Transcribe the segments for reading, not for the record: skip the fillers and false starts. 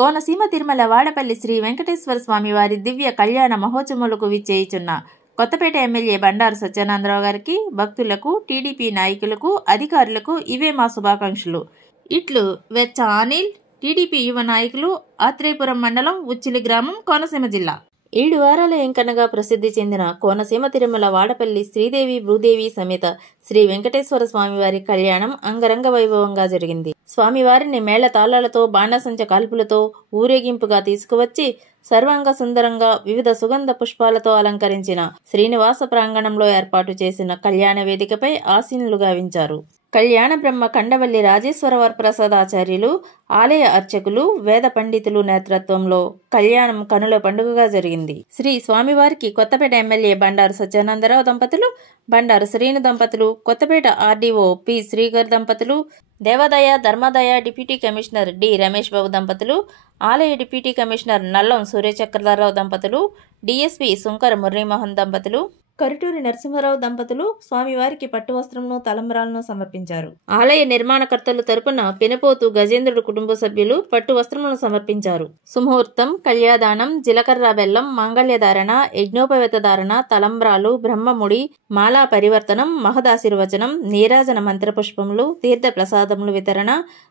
కోనసీమ తిరుమల వాడపల్లి శ్రీ వెంకటేశ్వర స్వామి వారి దివ్య కళ్యాణ మహోత్సవములకు విచ్చేయుచున్న కొత్తపేట ఎమ్మెల్యే బండారు సత్యానందరావు గారికి, భక్తులకు, టీడీపీ నాయకులకు, అధికారులకు ఇవే మా శుభాకాంక్షలు. ఇట్లు వెచ్చ అనిల్, టీడీపీ యువ నాయకులు, ఆత్రేయపురం మండలం, ఉచ్చిలి గ్రామం, కోనసీమ జిల్లా. 7 వారాల ఎంకన్నగా ప్రసిద్ధి చెందిన కోనసీమ తిరుమల వాడపల్లి శ్రీదేవి భూదేవి సమేత శ్రీ వెంకటేశ్వర స్వామివారి కళ్యాణం అంగరంగ వైభవంగా జరిగింది. స్వామివారిని మేళ తాళాలతో, బాణాసంచ కాల్పులతో ఊరేగింపుగా తీసుకువచ్చి సర్వాంగ సుందరంగా వివిధ సుగంధ పుష్పాలతో అలంకరించిన శ్రీనివాస ప్రాంగణంలో ఏర్పాటు చేసిన కళ్యాణ వేదికపై ఆసీనులుగా వించారు. కళ్యాణ బ్రహ్మ కండవల్లి రాజేశ్వర వరప్రసాదాచార్యులు, ఆలయ అర్చకులు, వేద పండితులు నేతృత్వంలో కళ్యాణం కనుల పండుగగా జరిగింది. శ్రీ స్వామివారికి కొత్తపేట ఎమ్మెల్యే బండారు సత్యానందరావు దంపతులు, బండారు శ్రీను దంపతులు, కొత్తపేట ఆర్డీఓ పి శ్రీకర్ దంపతులు, దేవాదాయ ధర్మాదాయ deputy commissioner D Ramesh Babu దంపతులు, ఆలయ డిప్యూటీ కమిషనర్ నల్లం సూర్యచక్రధరరావు దంపతులు, డిఎస్పి సుంకర మురళీమోహన్ దంపతులు, కరుటూరి నరసింహరావు దంపతులు స్వామివారికి పట్టు వస్త్రమును, తలంబ్రాలను సమర్పించారు. ఆలయ నిర్మాణకర్తలు తరపున పెనపోతు గజేంద్రుడు కుటుంబ సభ్యులు పట్టు వస్త్రములను సమర్పించారు. సుముహూర్తం, కళ్యాదానం, జీలకర్ర బెల్లం, మంగళ్యధారణ, యజ్ఞోపవేత ధారణ, తలంబ్రాలు, బ్రహ్మముడి, మాలా పరివర్తనం, మహదాశీర్వచనం, నీరాజన మంత్రపుష్పములు, తీర్థ ప్రసాదములు వితరణ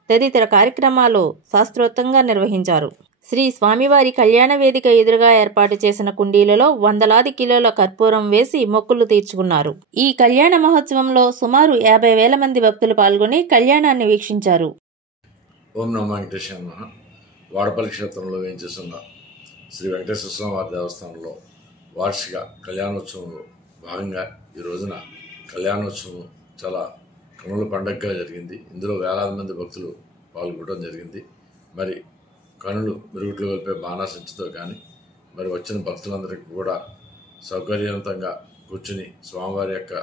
తదితర కార్యక్రమాలు శాస్త్రోక్తంగా నిర్వహించారు. శ్రీ స్వామివారి కళ్యాణ వేదిక ఎదురుగా ఏర్పాటు చేసిన కుండీలలో వందలాది కిలోల కర్పూరం వేసి మొక్కులు తీర్చుకున్నారు. ఈ కళ్యాణ మహోత్సవంలో సుమారు 50,000 మంది భక్తులు పాల్గొని కళ్యాణాన్ని వీక్షించారు. ఓం నమో వెంకటేశాయ నమః. వాడపల్లి క్షేత్రంలో వేయించేస్తున్న శ్రీ వెంకటేశ్వర స్వామి వారి దేవస్థానంలో వార్షిక కళ్యాణోత్సవంలో భాగంగా ఈ రోజున కళ్యాణోత్సవం చాలా కనుల పండగగా జరిగింది. ఇందులో వేలాది మంది భక్తులు పాల్గొనడం జరిగింది. మరి కనులు మెరుగుట్లు కలిపే బాణాసంచితో కానీ మరి వచ్చిన భక్తులందరికీ కూడా సౌకర్యవంతంగా కూర్చుని స్వామివారి యొక్క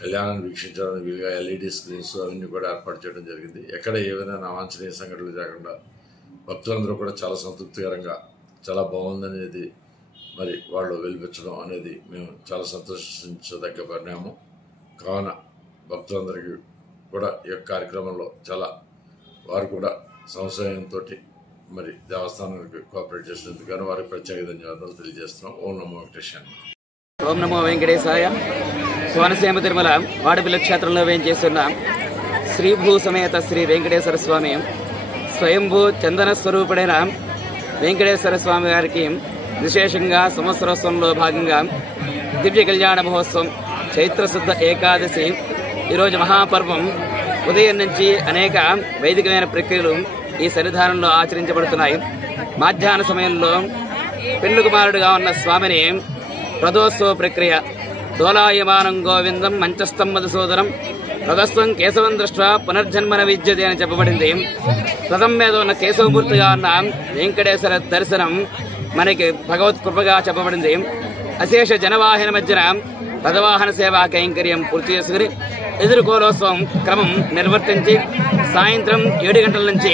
కళ్యాణాన్ని వీక్షించడానికి వీలుగా ఎల్ఈడి స్క్రీన్స్ అవన్నీ కూడా ఏర్పాటు చేయడం జరిగింది. ఎక్కడ ఏ విధమైన అవాంఛనీయ సంఘటనలు లేకుండా భక్తులందరూ కూడా చాలా సంతృప్తికరంగా చాలా బాగుందనేది మరి వాళ్ళు వెలిపించడం అనేది మేము చాలా సంతోషించదగ్గ పరిణామం. కావున భక్తులందరికీ కూడా ఈ యొక్క కార్యక్రమంలో చాలా వారు కూడా సంశయంతో మరి దేవస్థానానికి కోఆపరేట్ చేసినందుకు కానీ వారికి ప్రత్యేక ధన్యవాదాలు తెలియజేస్తున్నాం. ఓం నమో వెంకటేశాయ. ఓం నమో వెంకటేశాయ. కోనసీమ తిరుమల వాడపల్లి క్షేత్రంలో వేయించేస్తున్న శ్రీభూ సమేత శ్రీ వెంకటేశ్వర స్వామి స్వయంభూ చందన స్వరూపుడైన వెంకటేశ్వర స్వామి గారికి విశేషంగా సంవత్సరోత్సవంలో భాగంగా దివ్య కళ్యాణ మహోత్సవం చైత్రశుద్ధ ఏకాదశి ఈరోజు మహాపర్వం. ఉదయం నుంచి అనేక వైదికమైన ప్రక్రియలు ఈ సన్నిధానంలో ఆచరించబడుతున్నాయి. మధ్యాహ్న సమయంలో పెండ్లి కుమారుడుగా ఉన్న స్వామిని రథోత్సవ ప్రక్రియ దోలాయమానం గోవిందం మంచస్థం మధుసూదనం రథస్వం కేశవం దృష్ట్యా పునర్జన్మన విద్యతే అని చెప్పబడింది. రథం మీద ఉన్న కేశవమూర్తిగా ఉన్న వెంకటేశ్వర దర్శనం మనకి భగవత్ కృపగా చెప్పబడింది. అశేష జనవాహన మధ్యన రథవాహన సేవా కైంకర్యం పూర్తి చేసుకుని ఎదుర్కోలోత్సవం క్రమం నిర్వర్తించి సాయంత్రం 7 గంటల నుంచి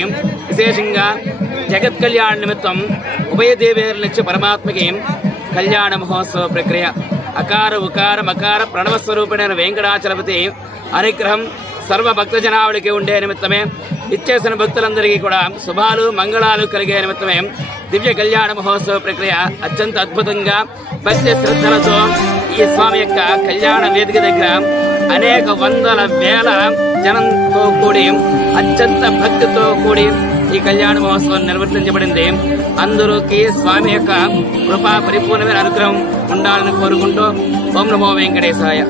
విశేషంగా జగత్ కళ్యాణ నిమిత్తం ఉభయ దేవేరులనిచ్చి పరమాత్మకి కళ్యాణ మహోత్సవ ప్రక్రియ అకార ఉకార మకార ప్రణవ స్వరూపుడైన వెంకటాచలపతి అనుగ్రహం సర్వ భక్తజనావుడికి ఉండే నిమిత్తమే ఇచ్చేసిన భక్తులందరికీ కూడా శుభాలు మంగళాలు కలిగే నిమిత్తమే దివ్య కళ్యాణ మహోత్సవ ప్రక్రియ అత్యంత అద్భుతంగా భక్తి శ్రద్ధలతో ఈ స్వామి యొక్క కళ్యాణ వేదిక దగ్గర అనేక వందల వేల జనంతో కూడి అత్యంత భక్తితో కూడి ఈ కళ్యాణ మహోత్సవం నిర్వర్తించబడింది. అందరికీ స్వామి యొక్క కృపా పరిపూర్ణమైన అనుగ్రహం ఉండాలని కోరుకుంటూ ఓం నమో వెంకటేశాయ.